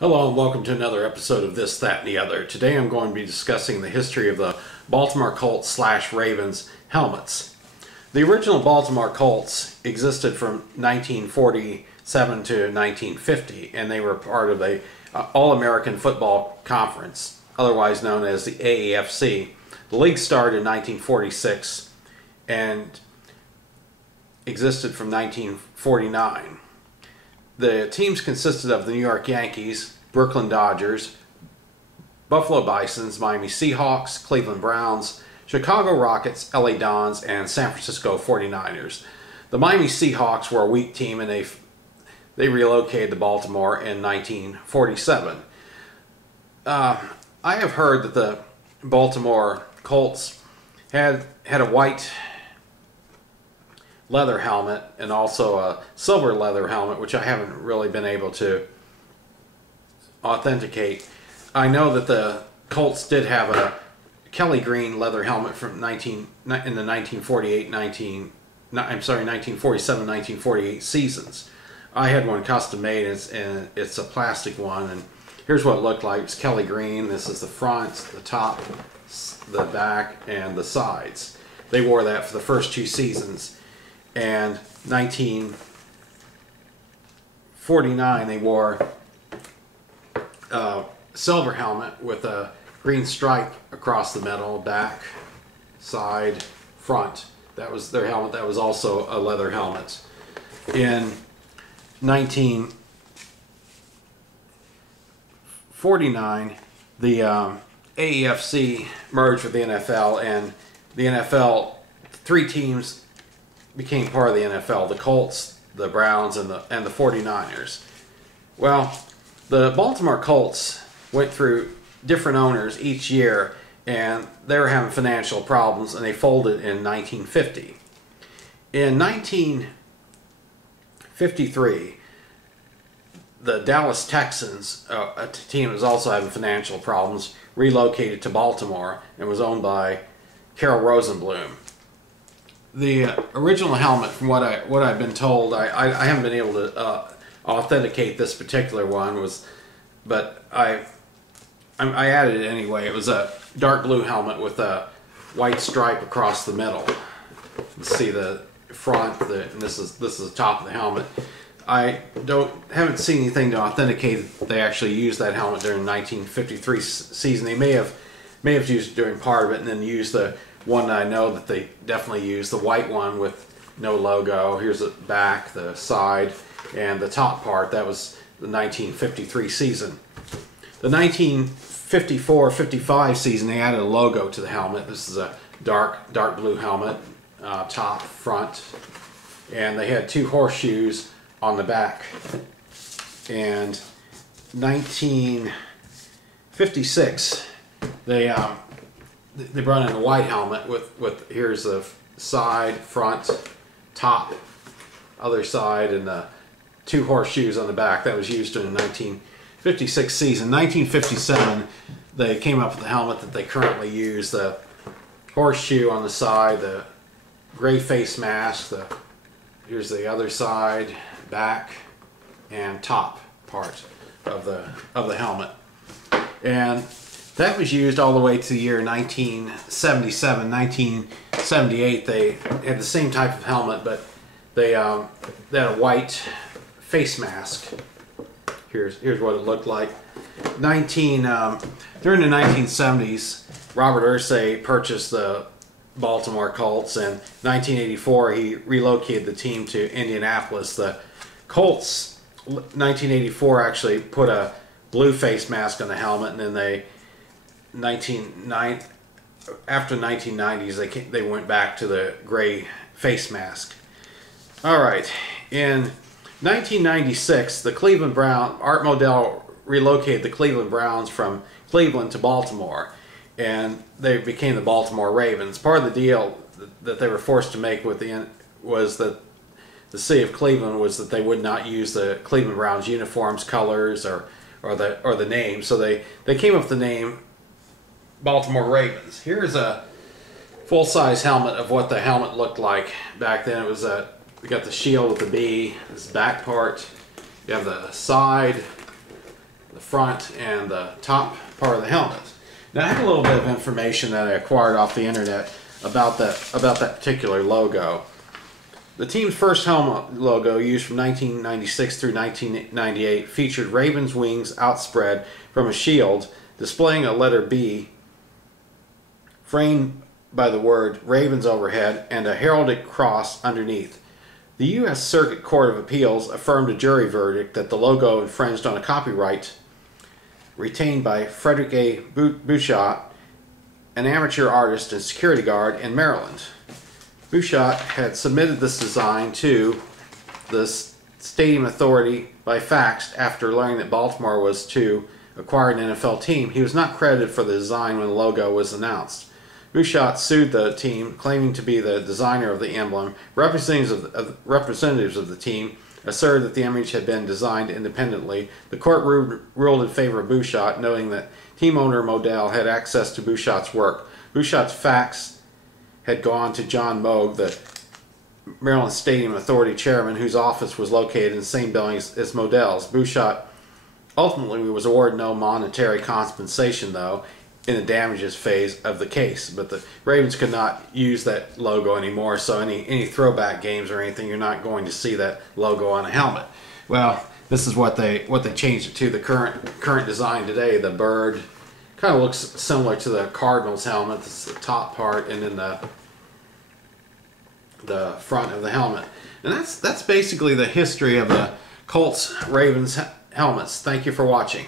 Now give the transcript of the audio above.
Hello and welcome to another episode of This, That, and the Other. Today I'm going to be discussing the history of the Baltimore Colts / Ravens helmets. The original Baltimore Colts existed from 1947 to 1950, and they were part of the All-American Football Conference, otherwise known as the AAFC. The league started in 1946 and existed from 1949. The teams consisted of the New York Yankees, Brooklyn Dodgers, Buffalo Bisons, Miami Seahawks, Cleveland Browns, Chicago Rockets, LA Dons, and San Francisco 49ers. The Miami Seahawks were a weak team, and they relocated to Baltimore in 1947. I have heard that the Baltimore Colts had a white leather helmet and also a silver leather helmet, which I haven't really been able to authenticate. I know that the Colts did have a Kelly green leather helmet from in the 1947-1948 seasons. I had one custom made, and it's a plastic one, and here's what it looked like. It's Kelly green. This is the front, the top, the back, and the sides. They wore that for the first two seasons. And 1949 they wore a silver helmet with a green stripe across the middle, back, side, front. That was their helmet. That was also a leather helmet. In 1949 the AAFC merged with the NFL, and the NFL, three teams became part of the NFL: the Colts, the Browns, and the 49ers. Well, the Baltimore Colts went through different owners each year, and they were having financial problems, and they folded in 1950. In 1953, the Dallas Texans, a team that was also having financial problems, relocated to Baltimore and was owned by Carroll Rosenblum. The original helmet, from what I've been told, I haven't been able to authenticate this particular one, but I added it anyway. It was a dark blue helmet with a white stripe across the middle. You can see the front, and this is the top of the helmet. I haven't seen anything to authenticate that they actually used that helmet during the 1953 season. They may have used it during part of it, and then used the one that I know that they definitely used, the white one with no logo. Here's the back, the side, and the top part. That was the 1953 season. The 1954-55 season, they added a logo to the helmet. This is a dark blue helmet, top, front, and they had two horseshoes on the back. And 1956, they brought in a white helmet with here's the side, front, top, other side, and the two horseshoes on the back. That was used in the 1956 season. 1957, they came up with the helmet that they currently use: the horseshoe on the side, the gray face mask, here's the other side, back, and top part of the helmet. And that was used all the way to the year 1977, 1978. They had the same type of helmet, but they had a white face mask. Here's what it looked like. During the 1970s, Robert Irsay purchased the Baltimore Colts, and 1984 he relocated the team to Indianapolis. The Colts, 1984, actually put a blue face mask on the helmet, and then after 1990s they went back to the gray face mask. All right, in 1996 the Cleveland Browns, Art Modell relocated the Cleveland Browns from Cleveland to Baltimore, and they became the Baltimore Ravens. Part of the deal that they were forced to make was that the city of Cleveland was that they would not use the Cleveland Browns uniforms, colors, or the name. So they came up with the name Baltimore Ravens. Here's a full-size helmet of what the helmet looked like back then. It was we got the shield with the B, this back part. You have the side, the front and the top part of the helmet. Now I have a little bit of information that I acquired off the internet about that particular logo. The team's first helmet logo, used from 1996 through 1998, featured Ravens' wings outspread from a shield, displaying a letter B, framed by the word Ravens overhead, and a heraldic cross underneath. The U.S. Circuit Court of Appeals affirmed a jury verdict that the logo infringed on a copyright retained by Frederick A. Bouchot, an amateur artist and security guard in Maryland. Bouchot had submitted this design to the Stadium Authority by fax after learning that Baltimore was to acquire an NFL team. He was not credited for the design when the logo was announced. Bouchot sued the team, claiming to be the designer of the emblem. Representatives of the team asserted that the image had been designed independently. The court ruled in favor of Bouchot, noting that team owner Modell had access to Bouchot's work. Bouchot's fax had gone to John Moog, the Maryland Stadium Authority chairman, whose office was located in the same building as Modell's. Bouchot ultimately was awarded no monetary compensation, though, in the damages phase of the case. But the Ravens could not use that logo anymore, so any throwback games or anything, you're not going to see that logo on a helmet. Well, this is what they changed it to. The current design today, the bird, kind of looks similar to the Cardinals helmet. This is the top part, and then the front of the helmet. And that's basically the history of the Colts Ravens helmets. Thank you for watching.